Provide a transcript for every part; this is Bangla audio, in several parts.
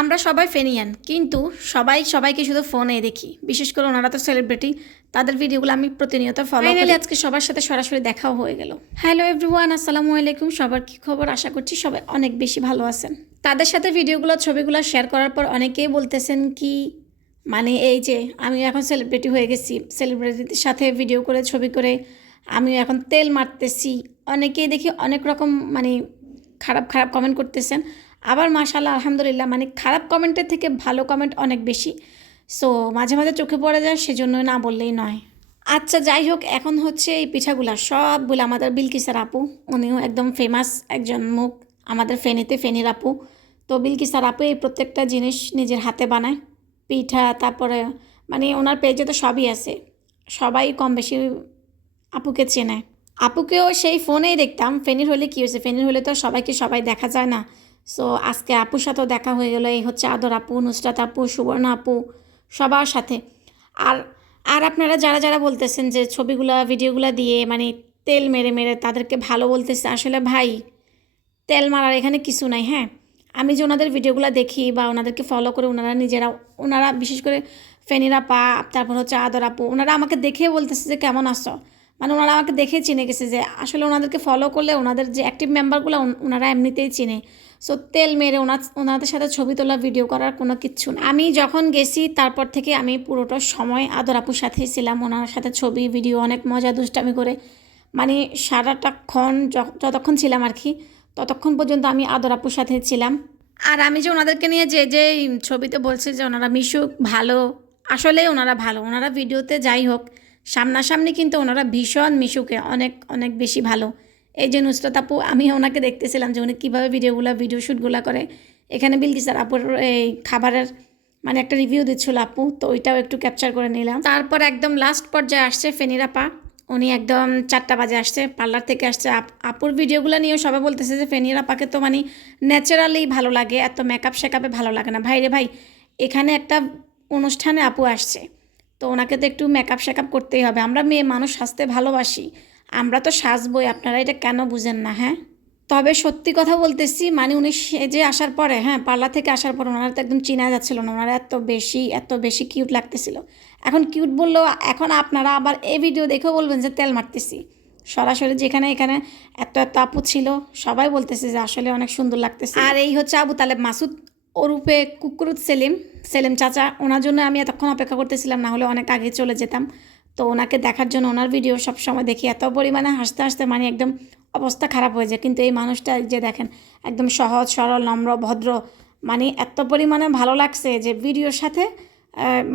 আমরা সবাই ফেনিয়ান কিন্তু সবাই সবাইকে শুধু ফোনে দেখি। বিশেষ করে ওনারা তো সেলিব্রিটি তাদের ভিডিওগুলো আমি প্রতিনিয়ত ফলো করি। আজকে সবার সাথে সরাসরি দেখাও হয়ে গেল। হ্যালো এভরিওয়ান আসসালামু আলাইকুম। সবার কি খবর? আশা করছি সবাই অনেক বেশি ভালো আছেন। তাদের সাথে ভিডিওগুলো ছবিগুলো শেয়ার করার পর অনেকেই বলতেছেন কি মানে এই যে আমি এখন সেলিব্রিটি হয়ে গেছি সেলিব্রিটির সাথে ভিডিও করে ছবি করে আমি এখন তেল মারতেছি। অনেকেই দেখি অনেক রকম মানে খারাপ খারাপ কমেন্ট করতেছেন। আবার মাশাল্লাহ আলহামদুলিল্লাহ মানে খারাপ কমেন্টের থেকে ভালো কমেন্ট অনেক বেশি। সো মাঝে মাঝে চোখে পড়ে যায়, সেজন্য না বললেই নয়। আচ্ছা যাই হোক, এখন হচ্ছে এই পিঠাগুলা। সবগুলো আমাদের বিলকিসার আপু, উনিও একদম ফেমাস একজন মুখ, আমাদের ফেনীতে ফেনীর আপু। তো বিলকিসার আপু এই প্রত্যেকটা জিনিস নিজের হাতে বানায়। পিঠা, তারপরে মানে ওনার পেজে তো সবই আছে। সবাই কম বেশি আপুকে চেনে। আপুকেও সেই ফোনেই দেখতাম, ফেনীর হলে কী হয়েছে? ফেনীর হলে তো সবাইকে সবাই দেখা যায় না। সো আজকে আপুর সাথেও দেখা হয়ে গেলো। এই হচ্ছে আদর আপু, নুসরাত আপু, সুবর্ণ আপু, সবার সাথে। আর আর আপনারা যারা যারা বলতেছেন যে ছবিগুলো, ভিডিওগুলো দিয়ে মানে তেল মেরে মেরে তাদেরকে ভালো বলতেছে, আসলে ভাই, তেল মারার এখানে কিছু নাই হ্যাঁ? আমি যে ওনাদের ভিডিওগুলো দেখি বা ওনাদেরকে ফলো করে ওনারা নিজেরা, ওনারা বিশেষ করে ফেনিরা পা, তারপর হচ্ছে আদর আপু, ওনারা আমাকে দেখে বলতেছে যে কেমন আসো মানে ওনারা আমাকে দেখে চিনে গেছে যে আসলে ওনাদেরকে ফলো করলে ওনাদের যে অ্যাক্টিভ মেম্বারগুলো ওনারা এমনিতেই চিনে। সো তেল মেরে ওনার ওনাদের সাথে ছবি তোলা ভিডিও করার কোনো কিচ্ছু না। আমি যখন গেছি, তারপর থেকে আমি পুরোটা সময় আদর আপুর সাথেই ছিলাম। ওনার সাথে ছবি ভিডিও অনেক মজা, দুষ্টামি করে। মানে সারাটাক্ষণ যতক্ষণ ছিলাম আর কি, ততক্ষণ পর্যন্ত আমি আদর আপুর সাথে ছিলাম। আর আমি যে ওনাদেরকে নিয়ে যে যে ছবিতে বলছে যে, ওনারা মিশুক, ভালো। আসলেই ওনারা ভালো। ওনারা ভিডিওতে যাই হোক, সামনাসামনি কিন্তু ওনারা ভীষণ মিশুকে, অনেক অনেক বেশি ভালো। এই যে নুসরত আপু, আমি ওনাকে দেখতেছিলাম যে উনি কীভাবে ভিডিওগুলো ভিডিও শ্যুটগুলো করে। এখানে বিলকিসার আপুর এই খাবারের মানে একটা রিভিউ দিচ্ছিল আপু, তো ওইটাও একটু ক্যাপচার করে নিলাম। তারপর একদম লাস্ট পর্যায়ে আসছে ফেনিরাপা। উনি একদম চারটা বাজে আসছে, পার্লার থেকে আসছে আপ- আপুর ভিডিওগুলো নিয়েও সবাই বলতেছে যে ফেনিরাপাকে তো মানে ন্যাচারালি ভালো লাগে, এত মেকআপ শেকআপে ভালো লাগে না। ভাই রে ভাই, এখানে একটা অনুষ্ঠানে আপু আসছে, তো ওনাকে তো একটু মেকআপ শেকআপ করতেই হবে। আমরা মেয়ে মানুষ সাজতে ভালোবাসি। আমরা তো সাজবই, আপনারা এটা কেন বুঝেন না হ্যাঁ? তবে সত্যি কথা বলতেছি মানে উনি সেজে আসার পরে হ্যাঁ পার্লার থেকে আসার পরে ওনারা তো একদম চিনা যাচ্ছিল না, ওনারা এত বেশি এত বেশি কিউট লাগতেছিল। এখন কিউট বললেও এখন আপনারা আবার এই ভিডিও দেখেও বলবেন যে তেল মারতেছি। সরাসরি যেখানে এখানে এত এত আপু ছিল, সবাই বলতেছে যে আসলে অনেক সুন্দর লাগতেছে। আর এই হচ্ছে আবু তালেব মাসুদ ওরূপে কুকুরুত সেলিম সেলিম চাচা, ওনার জন্য আমি এতক্ষণ অপেক্ষা করতেছিলাম, না হলে অনেক আগে চলে যেতাম। তো ওনাকে দেখার জন্য ওনার ভিডিও সব সময় দেখি। এত পরিমাণে হাসতে হাসতে মানে একদম অবস্থা খারাপ হয়ে যায়। কিন্তু এই মানুষটা যে দেখেন, একদম সহজ, সরল, নম্র, ভদ্র মানে এত পরিমাণে ভালো লাগছে যে ভিডিওর সাথে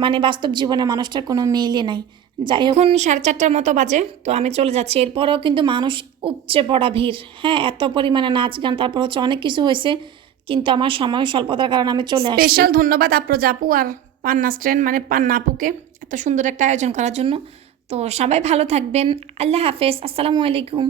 মানে বাস্তব জীবনে মানুষটার কোনো মিলই নাই। যাই হোক, এখন সাড়ে চারটার মতো বাজে, তো আমি চলে যাচ্ছি। এরপরেও কিন্তু মানুষ উপচে পড়া ভিড়। হ্যাঁ এত পরিমাণে নাচ গান, তারপর হচ্ছে অনেক কিছু হয়েছে, কিন্তু আমার সময় স্বল্পতার কারণে আমি চলে আসি স্পেশাল ধন্যবাদ আপ্রজ আপু আর পান্না স্ট্রেন মানে পান্না আপুকে এত সুন্দর একটা আয়োজন করার জন্য। তো সবাই ভালো থাকবেন। আল্লাহ হাফেজ। আসসালামু আলাইকুম।